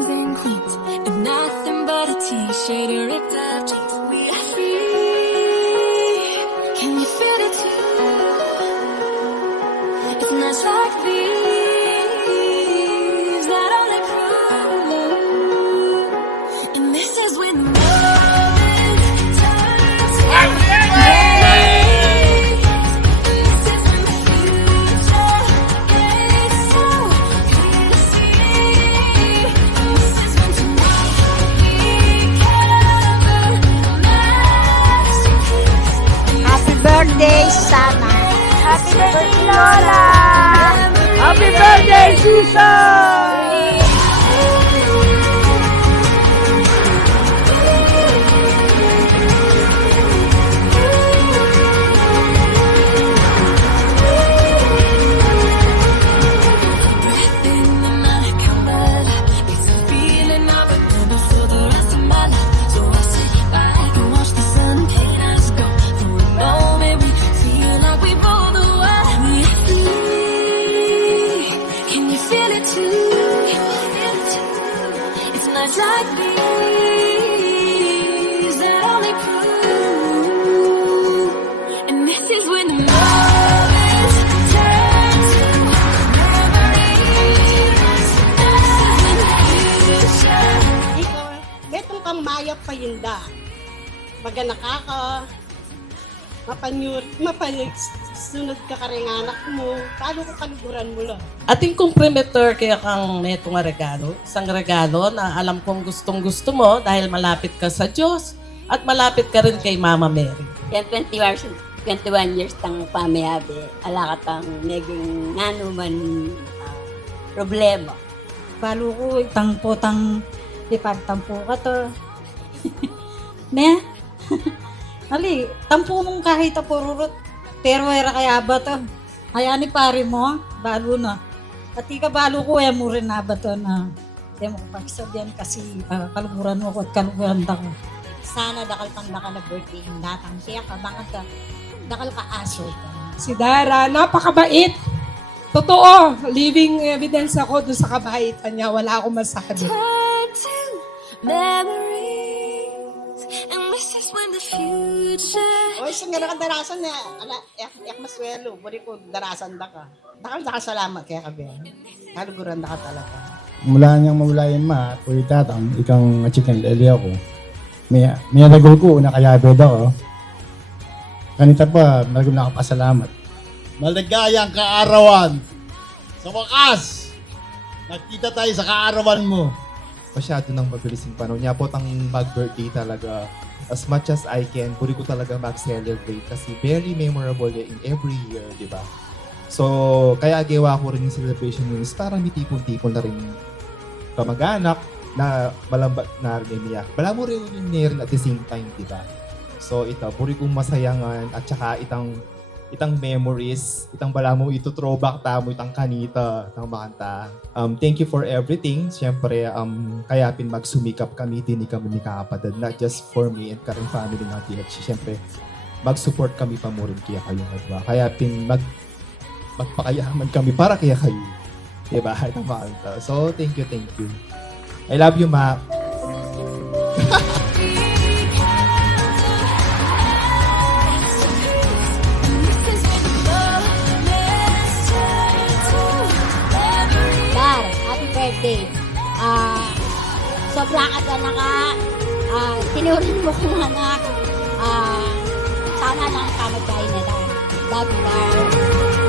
moving queens and nothing but a t-shirt or a top jeans. We are free. Can you feel it too? It's nights like these that only prove. And this is when the moment turns to Happy birthday, Susana! Happy birthday, Lola! Happy birthday, Susan! Nights like these that only prove. And this is when the moments turn to memories. This is when the future. Ikaw, betong kang mayap pa yunda. Baga nakaka, sunod ka ka rin anak mo. Paano ko kaluguran mo lang? Ating complimentor kaya kang neto nga regalo. Isang regalo na alam kong gustong-gusto mo dahil malapit ka sa Diyos at malapit ka rin kay Mama Mary. Yan 21 years tang pamihabi. Ala ka tang naging nanuman problema. Balo ko, itang ipagtampo ka to. Ne? Ali, tampo mong kahit apururot. Pero era kaya ba to? Kaya ni pare mo, balo na. At ika balo ko, mo rin na ba to na di mo pagsabihan kasi kaluguran mo ko at kaluguran da ko. Sana dakal pang dakal na birthday yung datang siya ka. Bakit ka dakal ka aso ka. Si Dara, napakabait. Totoo, living evidence ako dun sa kabaitan niya. Wala akong masabi. Turn to memories. And this is when the future. O, isang nga darasan na, yak maswelo, buri ko darasan da ka. Dakal salamat kaya ka, Ben. Kaluguran da ka talaga. Mula niyang mawala yung ma, kuya tatang, ikang chicken leli ako. May nagol ko, nakayabed ako. Kanita pa, maragom na kapasalamat. Maligayang kaarawan. Sa wakas, nagkita tayo sa kaarawan mo. Masyado nang mabilis yung panahon. Niya po ang mag-birthday talaga. As much as I can, puri ko talaga mag-celebrate kasi very memorable in every year, di ba? So, kaya gawa ko rin yung celebration yun is parang may tipon-tipon na rin kamag-anak na malambat na rin niya. Wala mo rin yun at the same time, di ba? So, ito, puri kong masayangan at saka itang memories, itang bala mo, ito throwback tamo, itang kanita, itang makanta. Thank you for everything. Siyempre, kaya magsumikap kami, din kami ni kakapatid, not just for me and Karen family natin. At siyempre, mag-support kami pa mo rin kaya kayo. Diba? Kaya magpakayaman kami para kaya kayo. Diba? Itang makanta. So, thank you. I love you, Ma. Dar, happy birthday. Sobra ka na tinurin mo kung anak. Sana lang kamagay na lang. Love you, Dar.